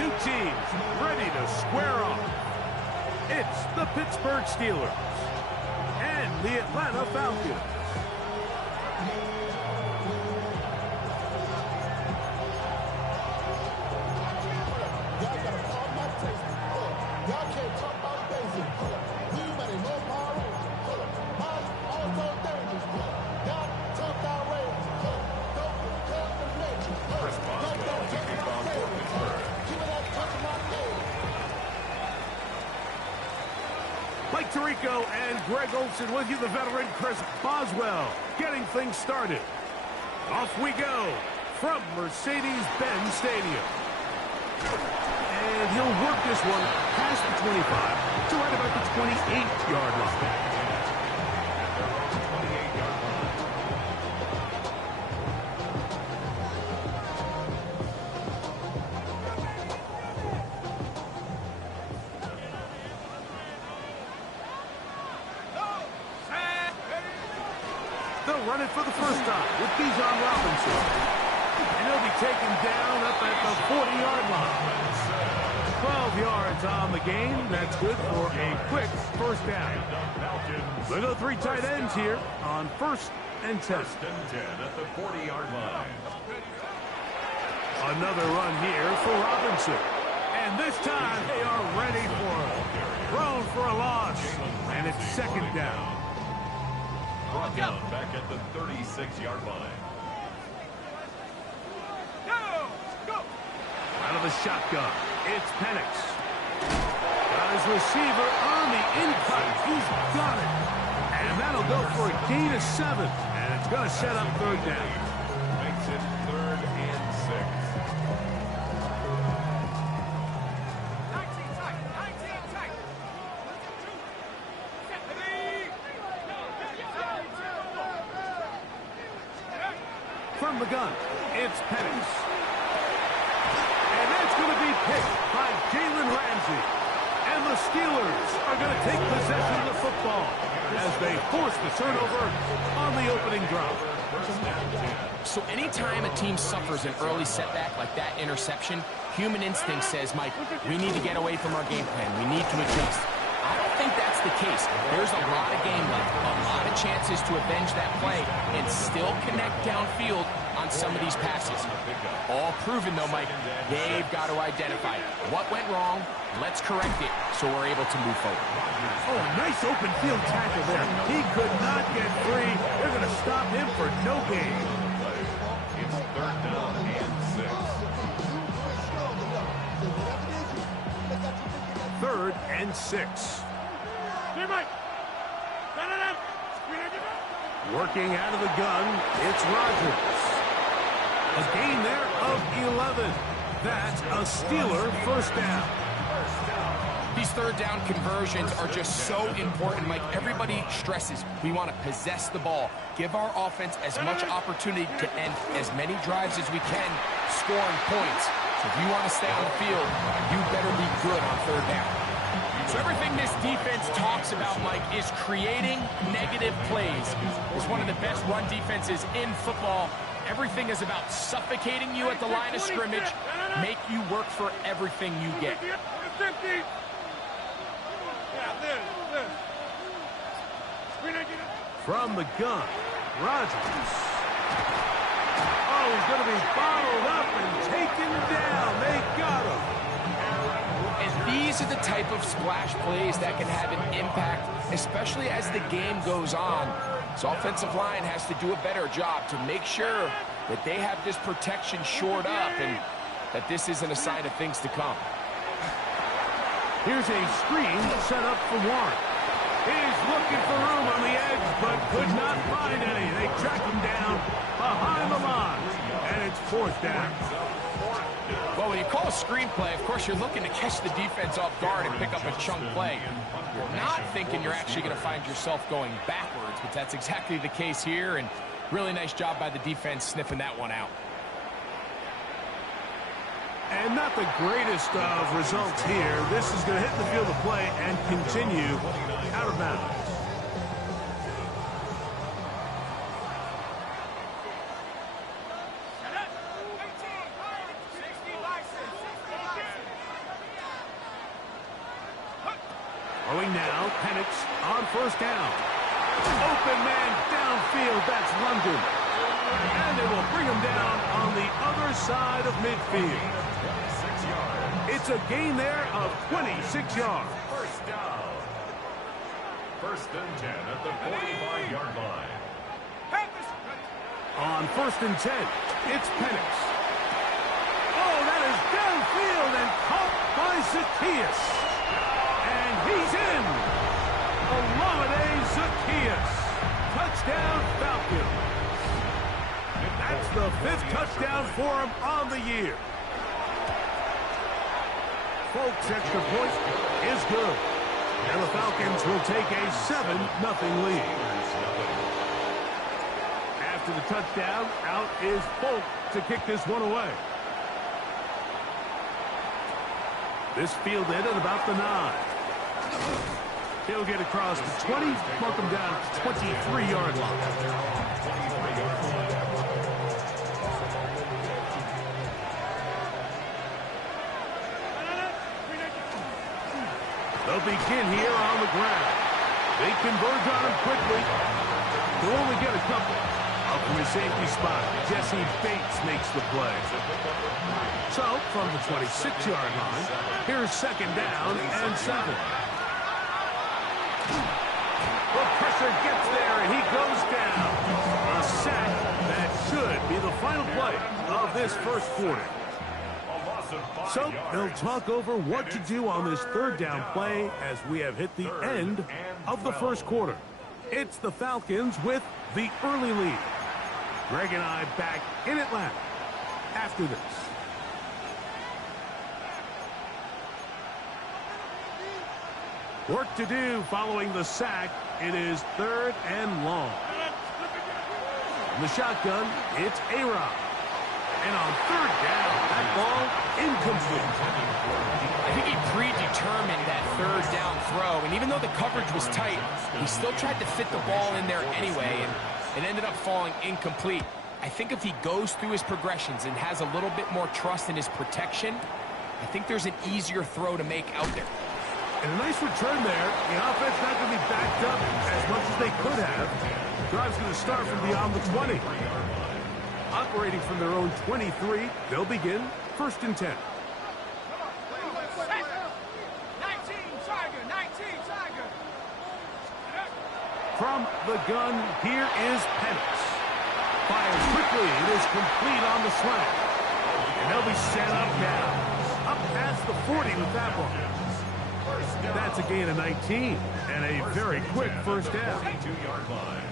two teams ready to square off. It's the Pittsburgh Steelers and the Atlanta Falcons. Mike Tirico and Greg Olsen with you, the veteran Chris Boswell, getting things started. Off we go from Mercedes-Benz Stadium. And he'll work this one past the 25 to right about the 28-yard line. They'll run it for the first time with Bijan Robinson. And he'll be taken down up at the 40-yard line. 12 yards on the game. That's good for a quick first down. We'll go three tight ends here on 1st and 10. First and 10 at the 40-yard line. Another run here for Robinson. And this time they are ready for it. Thrown for a loss. And it's second down. Brought down back at the 36-yard line. Out of the shotgun, it's Penix. Got his receiver on the in-cut. He's got it. And that'll go for a gain of 7. And it's going to set up third down. Makes it 3rd and 6. From the gun, it's Penix. And that's going to be picked by Jalen Ramsey. And the Steelers are going to take possession of the football as they force the turnover on the opening drive. So anytime a team suffers an early setback like that interception, human instinct says, Mike, we need to get away from our game plan. We need to adjust. I don't think that's the case. There's a lot of game left, a lot of chances to avenge that play and still connect downfield on some of these passes. All proven, though, Mike, they've got to identify what went wrong, let's correct it so we're able to move forward. Oh, nice open field tackle there. He could not get free. They're going to stop him for no gain. It's 3rd down and 6. 3rd and 6. Working out of the gun, it's Rodgers. A gain there of 11. That's a Steeler first down. These third down conversions are just so important, Mike. Everybody stresses we want to possess the ball, give our offense as much opportunity to end as many drives as we can, scoring points. So if you want to stay on the field, you better be good on third down. So everything this defense talks about, Mike, is creating negative plays. It's one of the best run defenses in football. Everything is about suffocating you at the line of scrimmage, make you work for everything you get. From the gun, Rodgers. Oh, he's going to be bottled up and taken down. They got him. And these are the type of splash plays that can have an impact, especially as the game goes on. So offensive line has to do a better job to make sure that they have this protection shored up and that this isn't a sign of things to come. Here's a screen set up for Warren. He's looking for room on the edge, but could not find any. They track him down behind the line, and it's 4th down. Well, when you call a screenplay, of course, you're looking to catch the defense off guard and pick up a chunk play. You're not thinking you're actually going to find yourself going backwards, but that's exactly the case here, and really nice job by the defense sniffing that one out. And not the greatest of results here. This is going to hit the field of play and continue out of bounds. Throwing now, Penix on first down. Open man downfield, that's London. And they will bring him down on the other side of midfield. 26 yards. It's a gain there of 26 yards. First down. First and 10 at the 45-yard line. On first and 10, it's Penix. Oh, that is downfield and caught by Zaccheaus. And he's in. Olamide Zaccheaus. Touchdown Falcons. That's the 5th touchdown for him on the year. Folks, extra point is good. And the Falcons will take a 7-0 lead. After the touchdown, out is Folk to kick this one away. This fielded at about the 9. He'll get across the 20, mark him down at the 23-yard line. They'll begin here on the ground. They converge on him quickly. They'll only get a couple. Up from his safety spot, Jesse Bates makes the play. So, from the 26-yard line, here's second down and 7. The pressure gets there, and he goes down. A sack that should be the final play of this first quarter. So, they'll talk over what to do on this third down play as we have hit the end of the first quarter. It's the Falcons with the early lead. Greg and I back in Atlanta after this. Work to do following the sack. It is 3rd and long. In the shotgun, it's A-Rod. And on 3rd down, that ball incomplete. I think he predetermined that 3rd down throw, and even though the coverage was tight, he still tried to fit the ball in there anyway, and it ended up falling incomplete. I think if he goes through his progressions and has a little bit more trust in his protection, I think there's an easier throw to make out there. And a nice return there. The offense not going to be backed up as much as they could have. Drive's going to start from beyond the 20. Operating from their own 23, they'll begin 1st and 10. From the gun, here is Penix. Fires quickly. It is complete on the slant. And they'll be set up now. Up past the 40 with that one. That's a gain of 19 and a very quick first down. 2-yard line.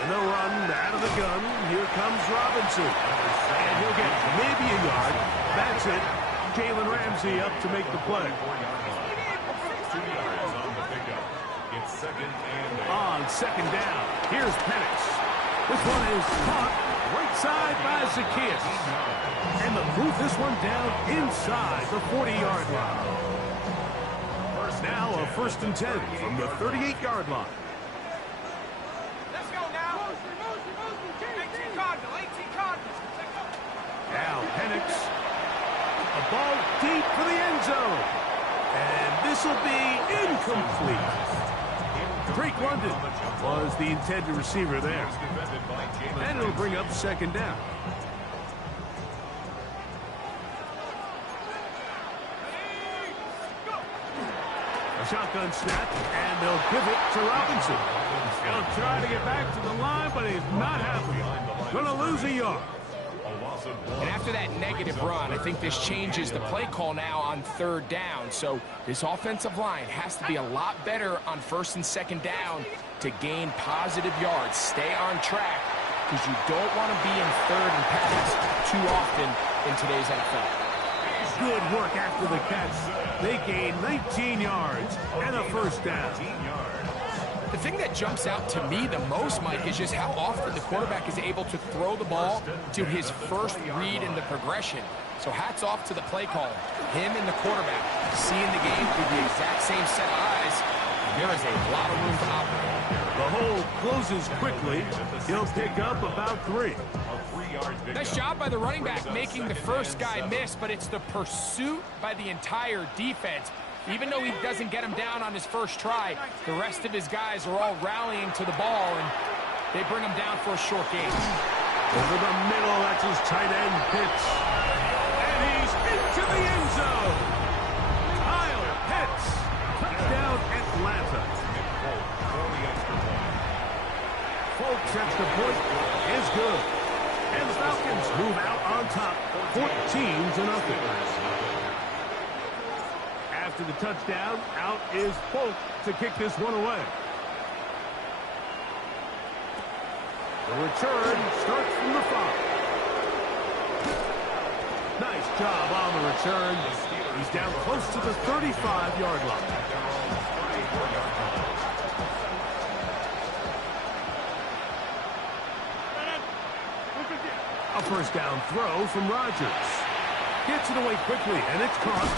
And they'll run out of the gun. Here comes Robinson. And he'll get maybe a yard. That's it. Jalen Ramsey up to make the play. 2 yards on the pickup. It's 2nd and 8. On 2nd down, here's Penix. This one is caught right side by Zaccheaus. And they'll move this one down inside the 40-yard line. Now a 1st and 10 from the 38-yard line. Let's go now. 18 Cardinal, 18 Cardinal. Now Penix. A ball deep for the end zone. And this will be incomplete. Drake London was the intended receiver there. And it'll bring up 2nd down. A shotgun snap, and they'll give it to Robinson. He'll try to get back to the line, but he's not happy. Going to lose a yard. And after that negative run, I think this changes the play call now on 3rd down. So this offensive line has to be a lot better on 1st and 2nd down to gain positive yards. Stay on track because you don't want to be in 3rd and pass too often in today's NFL. Good work after the catch. They gain 19 yards and a first down. The thing that jumps out to me the most, Mike, is just how often the quarterback is able to throw the ball to his first read in the progression. So hats off to the play caller. Him and the quarterback seeing the game through the exact same set of eyes. There is a lot of room to operate. The hole closes quickly. He'll pick up about 3. Nice job by the running back making the first guy miss, but it's the pursuit by the entire defense. Even though he doesn't get him down on his first try, the rest of his guys are all rallying to the ball, and they bring him down for a short gain. Over the middle, that's his tight end, Pitts. And he's into the end zone. Kyle Pitts. Touchdown, Atlanta. Folks, extra point is good. And the Falcons move out on top, 14-0. After the touchdown, out is Folk to kick this one away. The return starts from the 5. Nice job on the return. He's down close to the 35-yard line. A first down throw from Rodgers. Gets it away quickly, and it's caught.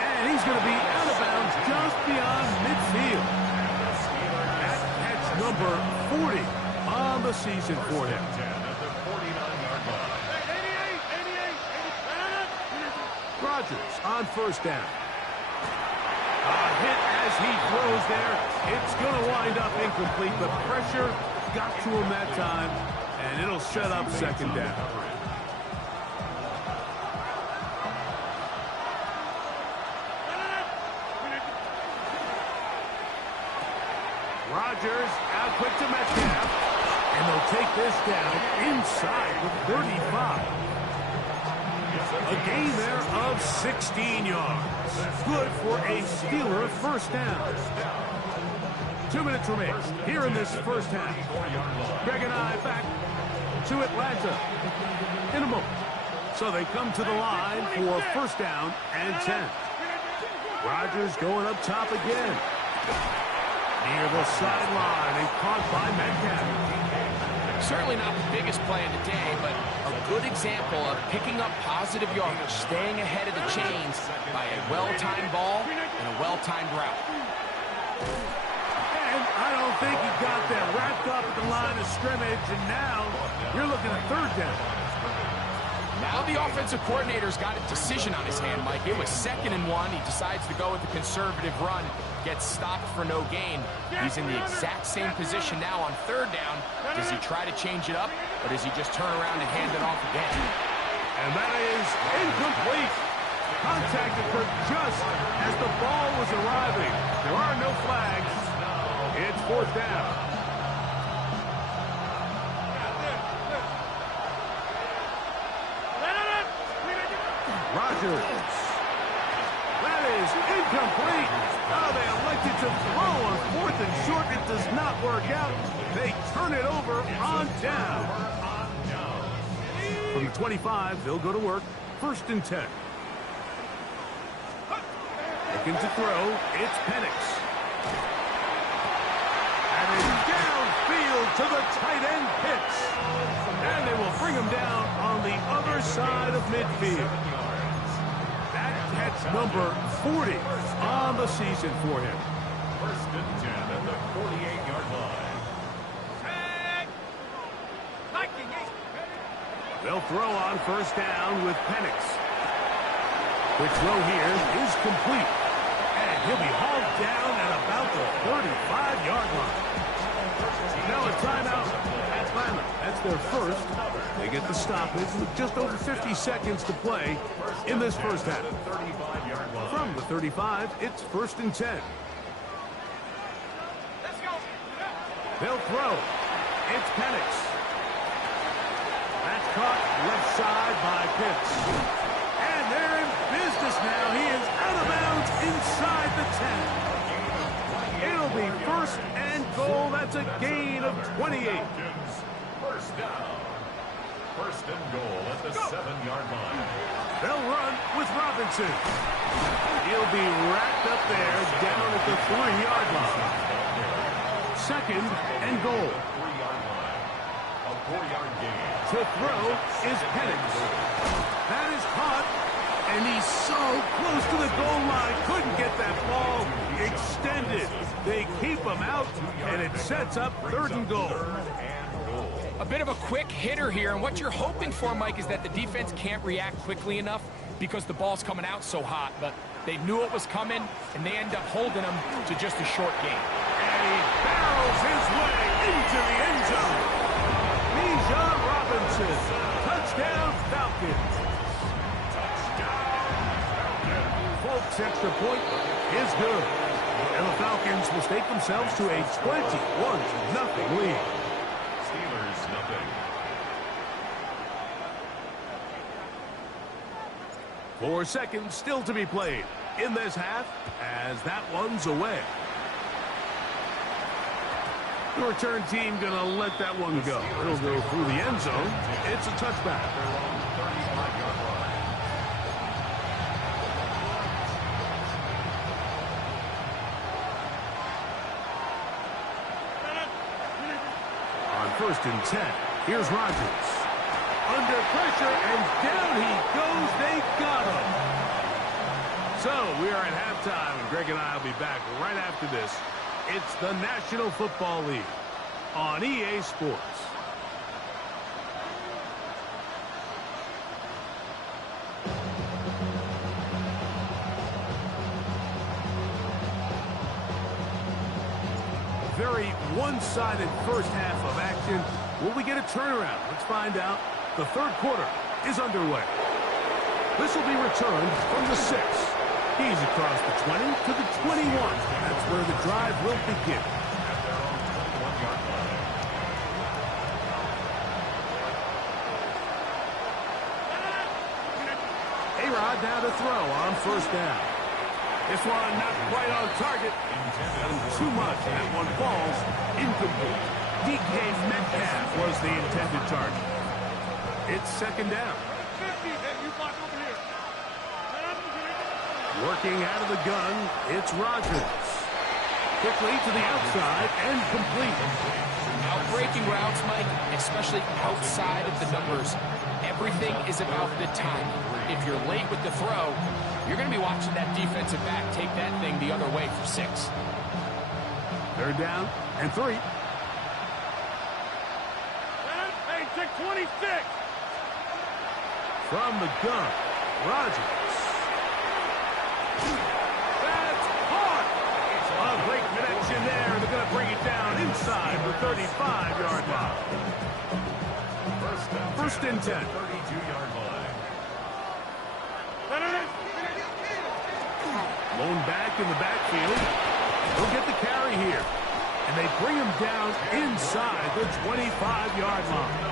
And he's going to be out of bounds just beyond midfield. That catch number 40 on the season for him. Rodgers on first down. A hit as he throws there. It's going to wind up incomplete. The pressure got to him that time, and it'll set up second down. Rodgers out quick to Metcalf, and they'll take this down inside the 35. A gain there of 16 yards. Good for a Steeler first down. 2 minutes remain here in this first half. Greg and I back to Atlanta in a moment. So they come to the line for first down and 10. Rodgers going up top again. Near the sideline and caught by Metcalf. Certainly not the biggest play of the day, but a good example of picking up positive yardage, staying ahead of the chains by a well-timed ball and a well-timed route. And I don't think he got that wrapped up at the line of scrimmage, and now you're looking at third down. Now the offensive coordinator's got a decision on his hand, Mike. It was 2nd and 1. He decides to go with the conservative run, gets stopped for no gain. He's in the exact same position now on third down. Does he try to change it up, or does he just turn around and hand it off again? And that is incomplete. Contacted for just as the ball was arriving. There are no flags. It's fourth down. Rodgers. That is incomplete. Oh, they elected to throw on 4th and short. It does not work out. They turn it over on down. From the 25, they'll go to work. 1st and 10. Looking to throw. It's Penix. And it's downfield to the tight end Pitts. And they will bring him down on the other side of midfield. That's number 40 on the season for him. 1st and 10 at the 48-yard line. They'll throw on first down with Penix. Quick throw here is complete. And he'll be hauled down at about the 35-yard line. Now a timeout. Atlanta. That's their first. They get the stoppage with just over 50 seconds to play in this first half. From the 35, it's 1st and 10. They'll throw. It's Penix. That's caught left side by Pitts. And they're in business now. He is out of bounds inside the 10. It'll be 1st and goal. That's a gain of 28. First down. 1st and goal at the 7-yard line. They'll run with Robinson. He'll be wrapped up there down at the 3-yard line. 2nd and goal. 3-yard line. A 4-yard gain. To throw is Penix. That is caught And he's so close to the goal line. Couldn't get that ball extended. They keep him out, and it sets up 3rd and goal. A bit of a quick hitter here, and what you're hoping for, Mike, is that the defense can't react quickly enough because the ball's coming out so hot. But they knew it was coming, and they end up holding him to just a short game. And he barrels his way into the end zone. Bijan Robinson, touchdown Falcons. Folks, extra point is good. And the Falcons will stake themselves to a 21-0 lead. Steelers, nothing. 4 seconds still to be played in this half as that one's away. The return team going to let that one go. It'll go through the end zone. It's a touchback. On 1st and 10, here's Rodgers. Under pressure, and down he goes. They got him. So we are at halftime, and Greg and I will be back right after this. It's the National Football League on EA Sports. Very one-sided first half of action. Will we get a turnaround? Let's find out. The 3rd quarter is underway. This will be returned from the 6. He's across the 20 to the 21. That's where the drive will begin. A-Rod now to throw on 1st down. This one not quite on target. Too much, and that one falls incomplete. DK Metcalf was the intended target. It's 2nd down. Working out of the gun, it's Rodgers. Quickly to the outside and complete. Outbreaking routes, Mike, especially outside of the numbers, everything is about the timing. If you're late with the throw, you're going to be watching that defensive back take that thing the other way for 6. 3rd down and 3. Hey, take 26. From the gun, Rodgers. That's hard. A great connection there. They're going to bring it down inside the 35-yard line. 1st and 10. 32-yard line. Lone back in the backfield. He'll get the carry here. And they bring him down inside the 25-yard line.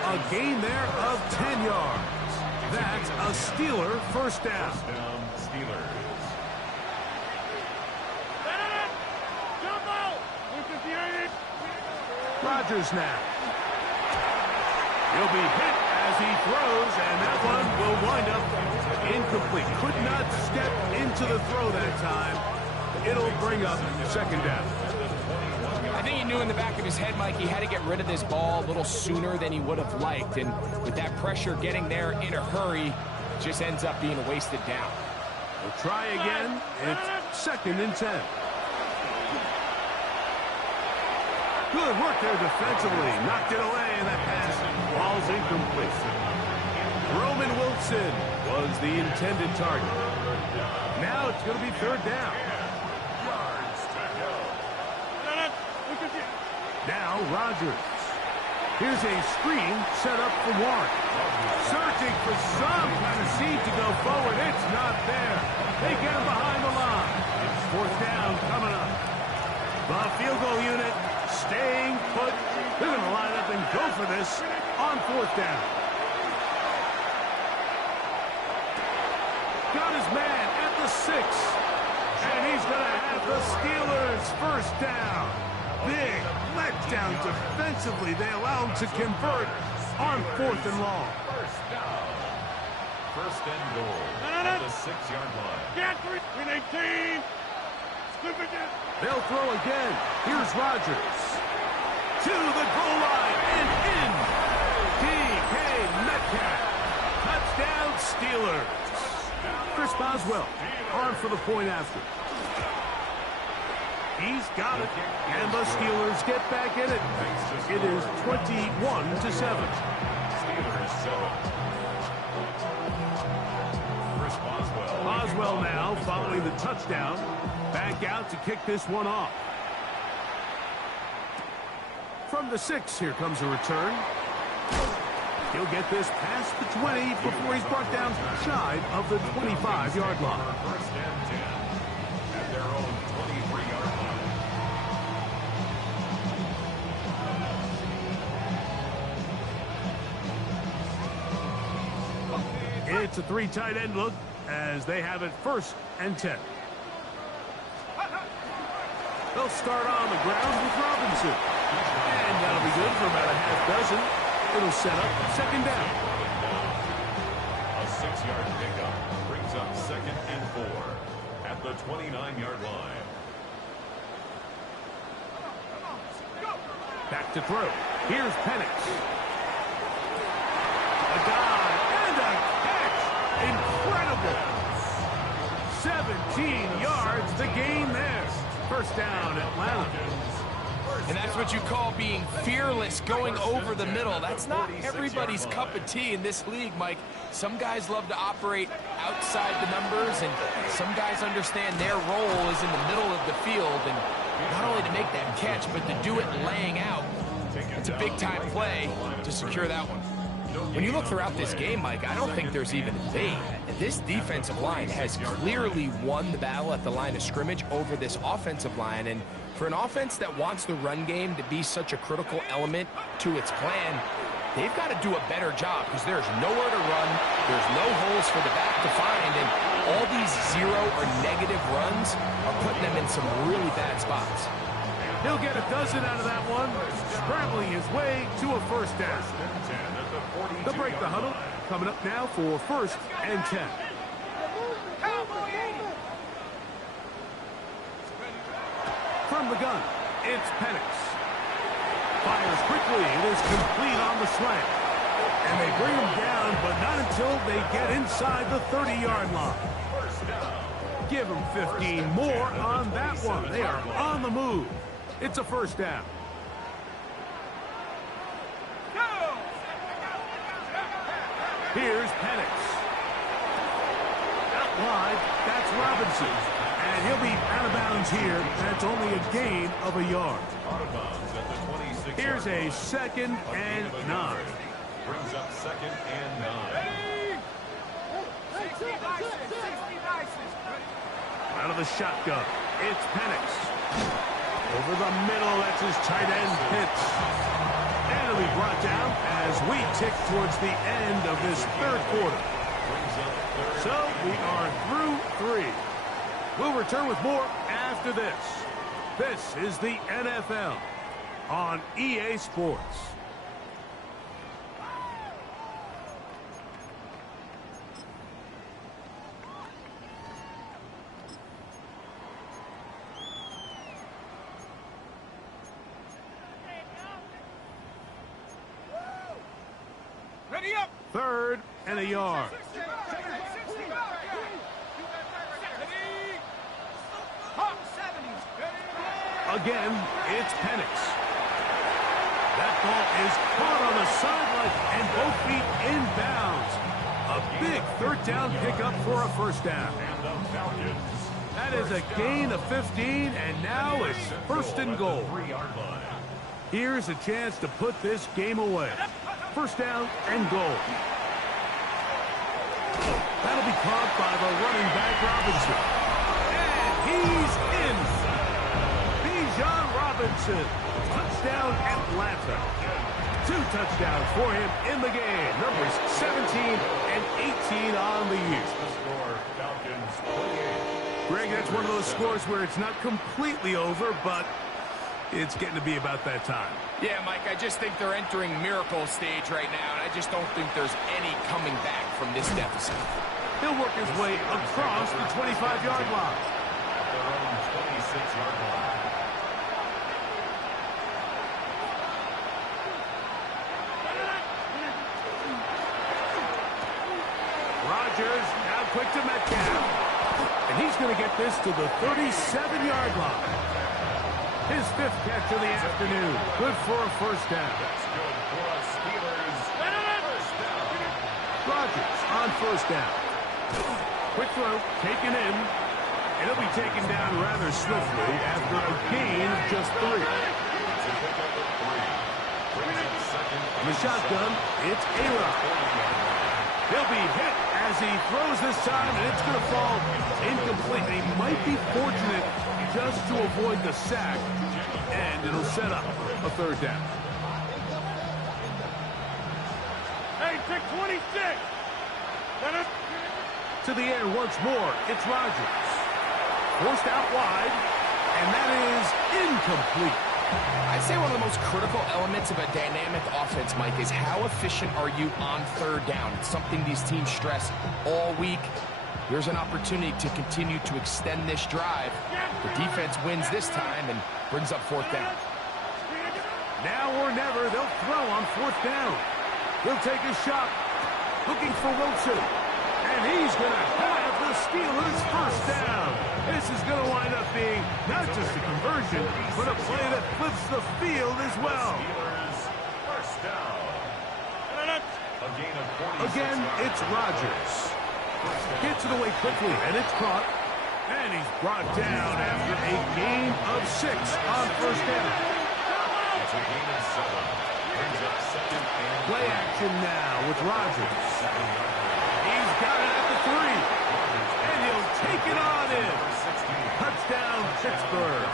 A gain there of 10 yards. That's a Steeler 1st down. Steelers. Rodgers now. He'll be hit as he throws, and that one will wind up incomplete. Could not step into the throw that time. It'll bring up 2nd down. I think he knew in the back of his head, Mike, he had to get rid of this ball a little sooner than he would have liked. And with that pressure getting there in a hurry, it just ends up being a wasted down. We'll try again. It's 2nd and 10. Good work there defensively. Knocked it away, and that pass falls incomplete. Roman Wilson was the intended target. Now it's going to be 3rd down. Now Rodgers. Here's a screen set up for Warren. Searching for some kind of seed to go forward. It's not there. They get him behind the line. 4th down coming up. The field goal unit staying put. They're going to line up and go for this on 4th down. Got his man at the 6. And he's going to have the Steelers 1st down. Big letdown defensively. They allow him to convert on 4th and long. 1st down. 1st and goal at the 6-yard line. Get 3-18. They'll throw again. Here's Rodgers. To the goal line and in. DK Metcalf. Touchdown Steelers. Boswell on for the point after. He's got it, and the Steelers get back in it. It is 21-7. Steelers 7. Chris Boswell. Boswell now following the touchdown. Back out to kick this one off. From the 6, here comes a return. He'll get this past the 20 before he's brought down shy of the 25-yard line. First and 10 at their own 23-yard line. It's a 3 tight end look as they have it first and 10. They'll start on the ground with Robinson. And that'll be good for about a half dozen. It'll set up second down. A 6-yard pickup brings up second and 4 at the 29-yard line. Back to throw. Here's Penix. A dive and a catch. Incredible. 17 yards to gain there. First down, Atlanta. And that's what you call being fearless, going over the middle. That's not everybody's cup of tea in this league, Mike. Some guys love to operate outside the numbers, and some guys understand their role is in the middle of the field. And not only to make that catch, but to do it laying out. It's a big-time play to secure that one. When you look throughout this game, Mike, I don't think there's even a debate. This defensive line has clearly won the battle at the line of scrimmage over this offensive line. And for an offense that wants the run game to be such a critical element to its plan, they've got to do a better job because there's nowhere to run. There's no holes for the back to find. And all these 0 or negative runs are putting them in some really bad spots. He'll get a dozen out of that one, scrambling his way to a first down. They'll break the huddle. Coming up now for first and 10. From the gun, it's Penix. Fires quickly. It is complete on the slant. And they bring him down, but not until they get inside the 30-yard line. Give them 15 more on that one. They are on the move. It's a first down. Here's Penix. Out wide, that's Robinson. And he'll be out of bounds here. That's only a gain of a yard. Out of bounds at the 26. Here's a second and 9. Brings up second and 9. Out of the shotgun, it's Penix. Over the middle, that's his tight end, Pitts. And he'll be brought down as we tick towards the end of this third quarter. So we are through 3. We'll return with more after this. This is the NFL on EA Sports. Ready up. Third and a yard. Again, it's Penix. That ball is caught on the sideline and both feet inbounds. A big third down pickup for a first down. That is a gain of 15, and now it's first and goal. Here's a chance to put this game away. First down and goal. That'll be caught by the running back, Robinson. And he's in. Bijan Robinson. Touchdown, Atlanta. 2 touchdowns for him in the game. Numbers 17 and 18 on the year. Greg, that's one of those scores where it's not completely over, but it's getting to be about that time. Yeah, Mike, I just think they're entering miracle stage right now, and I just don't think there's any coming back from this deficit. He'll work his way across the 25-yard line. Their own 26-yard line. Rodgers now quick to Metcalf. And he's going to get this to the 37-yard line. His 5th catch of the afternoon. Good for a first down. That's good for a Steelers first down. Rodgers on first down. Quick throw, taken in. And he'll be taken down rather swiftly after a gain of just 3. In the shotgun, it's A-Rod. He'll be hit as he throws this time, and it's going to fall incomplete. He might be fortunate just to avoid the sack, and it'll set up a third down. Hey, pick 26. To the air once more, it's Rodgers. Forced out wide, and that is incomplete. I'd say one of the most critical elements of a dynamic offense, Mike, is how efficient are you on third down. It's something these teams stress all week. Here's an opportunity to continue to extend this drive. The defense wins this time and brings up 4th down. Now or never, they'll throw on 4th down. He'll take a shot, looking for Wilson. And he's going to have the Steelers first down. This is going to wind up being not just a conversion, but a play that flips the field as well. Steelers first down. A gain of 46 Again, it's Rodgers. Gets it away quickly, and it's caught. And he's brought down after a gain of 6 on first down. It's a gain of 7. Brings up 2nd and Play action now with Rodgers. He's got it at the 3. And he'll take it on in. Touchdown, Pittsburgh.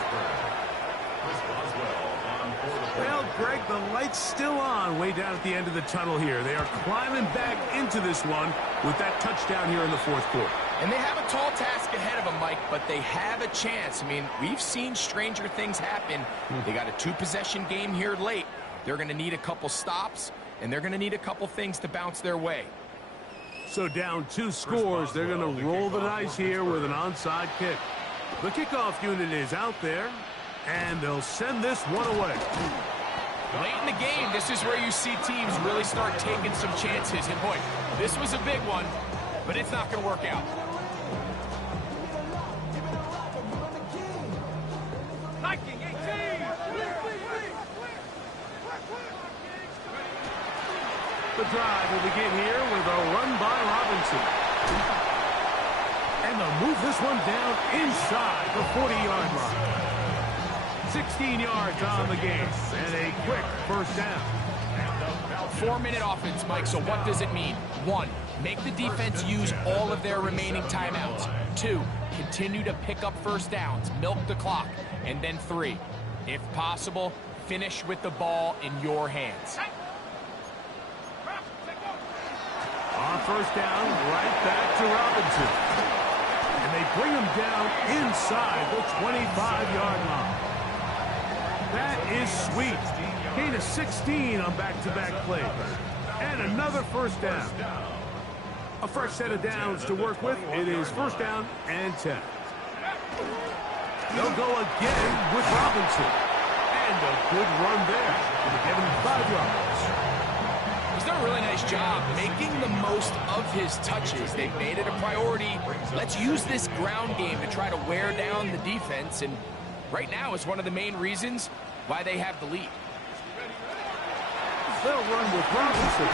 Chris Boswell on for the Well, Greg, the light's still on way down at the end of the tunnel here. They are climbing back into this one with that touchdown here in the 4th quarter. And they have a tall task ahead of them, Mike, but they have a chance. I mean, we've seen stranger things happen. They got a 2-possession game here late. They're going to need a couple stops, and they're going to need a couple things to bounce their way. So down 2 scores, they're going to roll the dice here with an onside kick. The kickoff unit is out there, and they'll send this one away. Late in the game, this is where you see teams really start taking some chances. And boy, this was a big one, but it's not going to work out. Liking 18. The drive will begin here with a run by Robinson. And they'll move this one down inside the 40-yard line. 16 yards on the game, and a quick first down. 4-minute offense, Mike, so what does it mean? 1, make the defense use all of their remaining timeouts. 2, continue to pick up first downs, milk the clock. And then 3, if possible, finish with the ball in your hands. On first down, right back to Robinson. And they bring him down inside the 25-yard line. That is sweet. Gain of 16 on back-to-back plays. And another first down. A fresh set of downs to work with. It is first down and 10. They'll go again with Robinson. And a good run there. Going to give him 5 yards. He's done a really nice job making the most of his touches. They've made it a priority. Let's use this ground game to try to wear down the defense. And right now is one of the main reasons why they have the lead. They'll run with Robinson.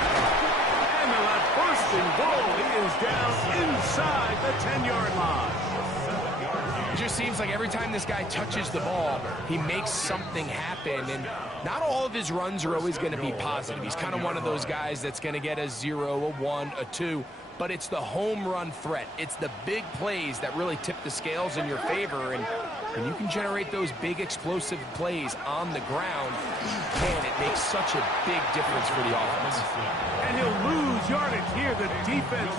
And they'll have first and goal. He is down inside the 10-yard line. It just seems like every time this guy touches the ball, he makes something happen. And not all of his runs are always going to be positive. He's kind of one of those guys that's going to get a 0, a 1, a 2. But it's the home run threat. It's the big plays that really tip the scales in your favor. And when you can generate those big explosive plays on the ground, man, it makes such a big difference for the offense. And he'll lose yardage here. The defense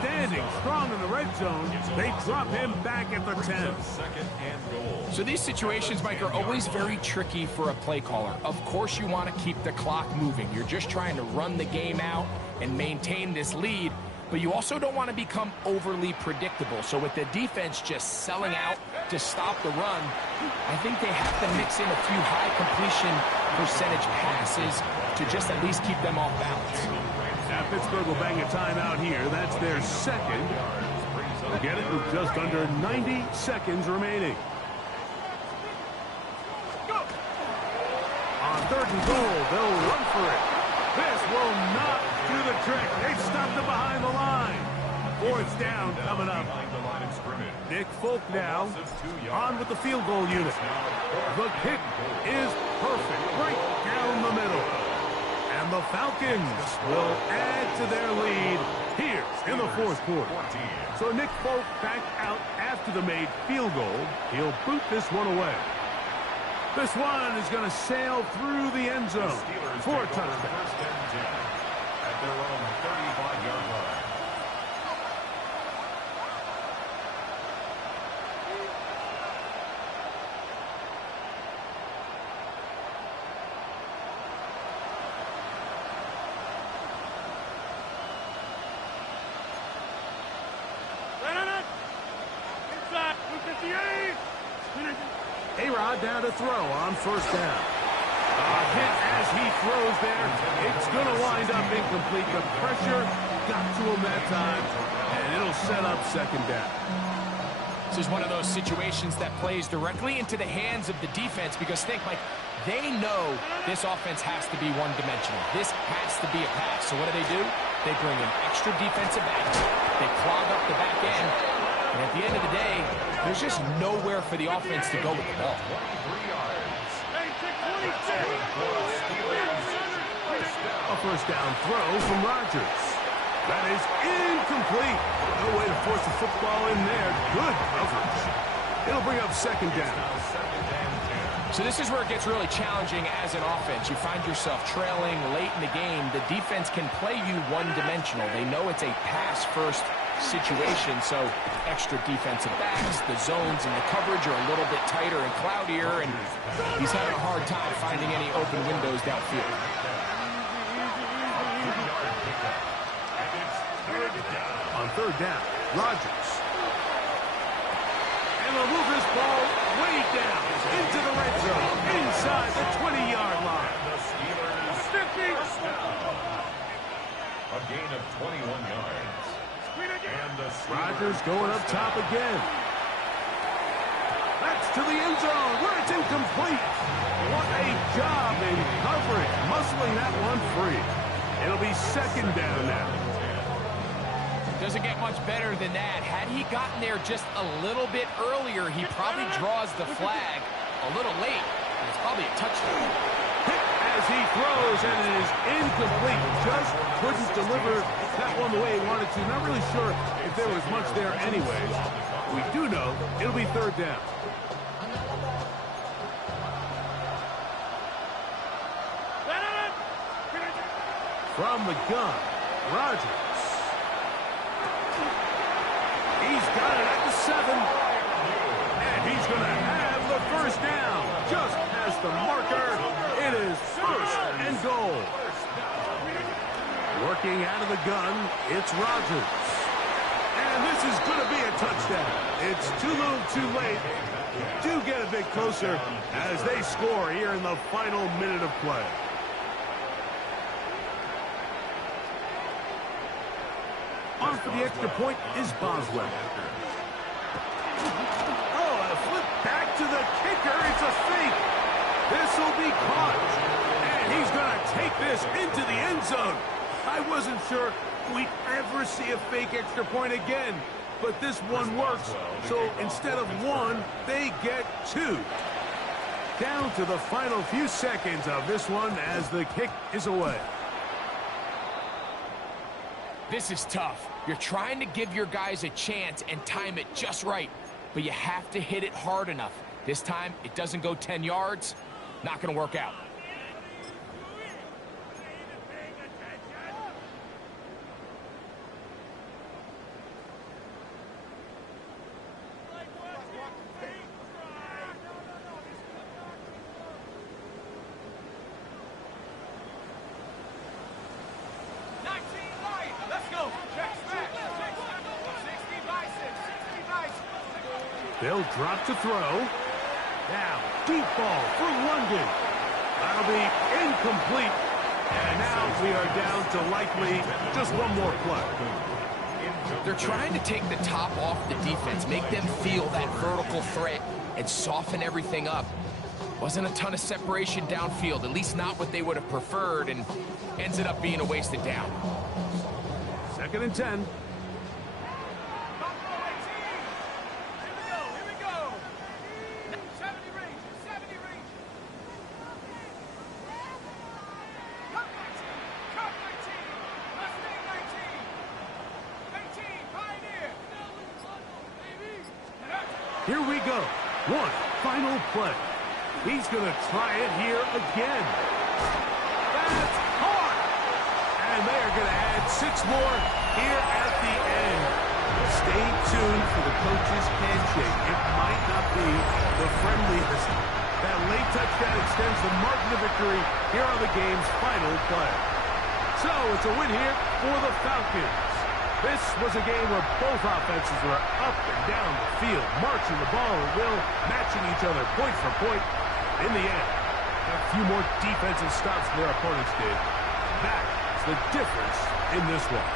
standing strong in the red zone. They drop him back at the 10. 2nd and goal. So these situations, Mike, are always very tricky for a play caller. Of course you want to keep the clock moving. You're just trying to run the game out and maintain this lead. But you also don't want to become overly predictable. So with the defense just selling out to stop the run, I think they have to mix in a few high completion percentage passes to just at least keep them off balance. Now Pittsburgh will bang a timeout here. That's their second. They'll get it with just under 90 seconds remaining. On 3rd and goal, they'll run for it. This will not do the trick. They've stopped it behind the line. 4th down coming up. Nick Folk now on with the field goal unit. The kick is perfect, right down the middle. And the Falcons will add to their lead here in the 4th quarter. So Nick Folk back out after the made field goal. He'll boot this one away. This one is going to sail through the end zone for a touchdown. At their own 35-yard line. A-Rod down to throw on 1st down. A hit as he throws there. It's going to wind up incomplete. The pressure got to him that time, and it'll set up 2nd down. This is one of those situations that plays directly into the hands of the defense because think, like, they know this offense has to be one-dimensional. This has to be a pass. So what do? They bring in extra defensive backs. They clog up the back end. And at the end of the day, there's just nowhere for the offense to go with the ball. A 1st down throw from Rodgers. That is incomplete. No way to force the football in there. Good coverage. It'll bring up 2nd down. So this is where it gets really challenging as an offense. You find yourself trailing late in the game. The defense can play you one-dimensional. They know it's a pass-first situation, so extra defensive backs, the zones and the coverage are a little bit tighter and cloudier, and he's having a hard time finding any open windows downfield. On 3rd down, Rodgers. And they'll move this ball way down into the red zone, inside the 20-yard line. A gain of 21 yards. Rodgers going up top again. That's to the end zone where it's incomplete. What a job in coverage, muscling that one free. It'll be 2nd down now. Doesn't get much better than that. Had he gotten there just a little bit earlier, he probably draws the flag a little late. And it's probably a touchdown. Hit as he throws, and it is incomplete. Just couldn't deliver that one the way he wanted to. Not really sure if there was much there anyways. We do know it'll be 3rd down. From the gun, Rodgers. He's got it at the 7. And he's going to have the 1st down. Just past the marker. It is 1st and goal. Working out of the gun, it's Rodgers. And this is going to be a touchdown. It's too little too late. Do get a bit closer as they score here in the final minute of play. On for the extra point is Boswell. Oh, a flip back to the kicker. It's a fake. This will be caught. And he's going to take this into the end zone. I wasn't sure we'd ever see a fake extra point again. But this one works. So instead of 1, they get 2. Down to the final few seconds of this one as the kick is away. This is tough. You're trying to give your guys a chance and time it just right, but you have to hit it hard enough. This time, it doesn't go 10 yards. Not going to work out. They'll drop to throw. Now, deep ball for London. That'll be incomplete. And now we are down to likely just one more play. They're trying to take the top off the defense, make them feel that vertical threat, and soften everything up. Wasn't a ton of separation downfield, at least not what they would have preferred, and ends up being a wasted down. 2nd and 10. Here we go. One final play. He's going to try it here again. That's hard. And they are going to add 6 more here at the end. Stay tuned for the coach's handshake. It might not be the friendliest. That late touchdown extends the margin of victory here on the game's final play. So it's a win here for the Falcons. This was a game where both offenses were up and down the field, marching the ball at will, matching each other point for point. In the end, a few more defensive stops than their opponents did. That's the difference in this one.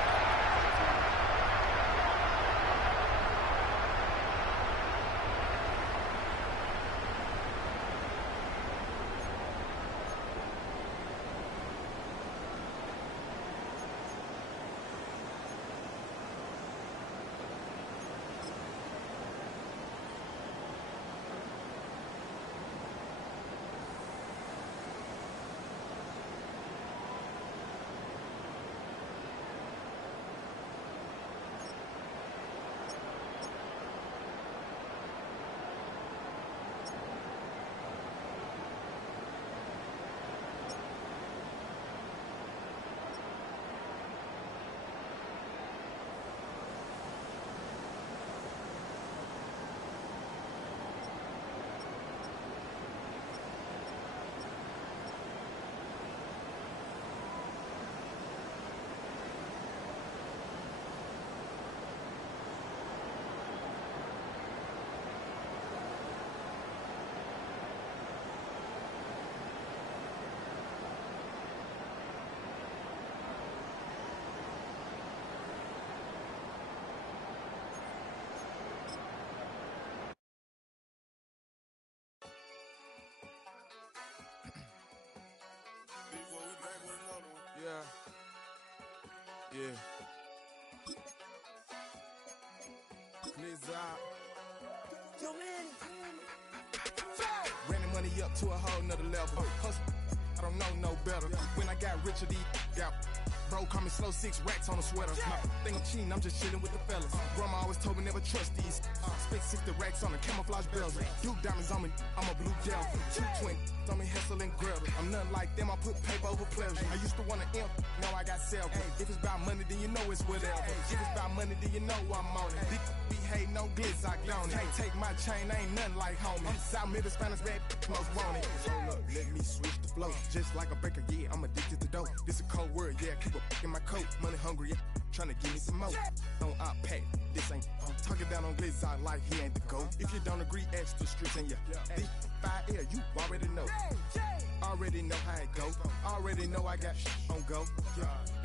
Yeah. Please out. Running money up to a whole nother level. Hustle, I don't know no better. When I got rich, these got bro, call me slow 6 racks on a sweater. My think I'm cheating, I'm just chilling with the fellas. Grandma always told me never trust these. Spent 60 racks on a camouflage bells. Duke diamonds on me, I'm a blue devil. 220 on me, Hessel and Gretel. I'm nothing like them, I put paper over pleasure. I used to want to imp, now I got several. If it's about money, then you know it's whatever. If it's about money, then you know I'm on it. Be hating no glitz, I don't it. Can't take my chain, I ain't nothing like homie. South Middle Spanish red, most want it. Hold up, let me switch the flow. Just like a breaker, yeah, I'm addicted to dope. This a cold word, yeah, keep a in my coat. Money hungry, yeah, tryna give me some more. Don't pay. This ain't talking down on glitz, I like he ain't the GOAT. If you don't agree, ask the streets and yeah. Deep 5 air, you already know. Already know how it go. Already know I got on go.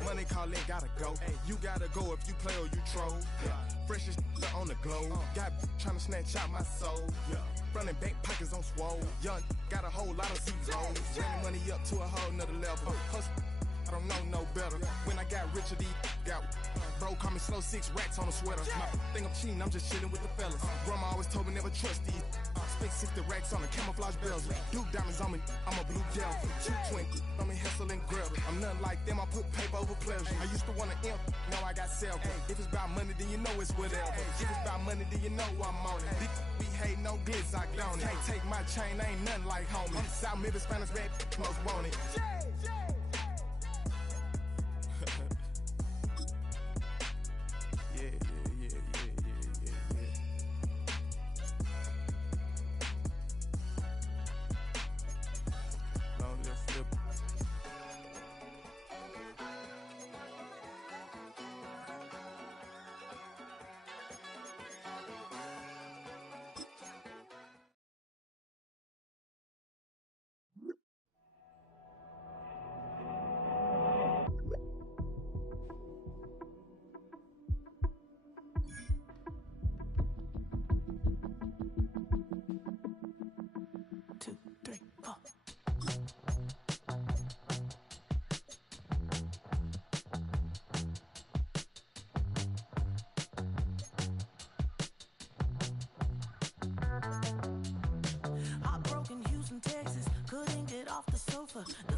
Money calling, gotta go. You gotta go if you play or you troll. Freshest on the globe. Got tryna snatch out my soul. Running back pockets on swole. Young, got a whole lot of zeros. Running money up to a whole nother level. Hustle, I don't know no better. When I got rich, these got bro, call me slow 6 racks on a sweater. My think I'm cheating, I'm just chilling with the fellas. Grandma always told me never trust these. Spent 60 racks on a camouflage bells. Duke diamonds on me, I'm a blue devil. 220 on me, Hessel and Gretel. I'm nothing like them, I put paper over pleasure. I used to want to imp, now I got several. If it's about money, then you know it's whatever. If it's about money, then you know I'm on it. Be hating no glitz, I don't it. Can't take my chain, I ain't nothing like homie. South Middle Spanish red, most want it. offer. The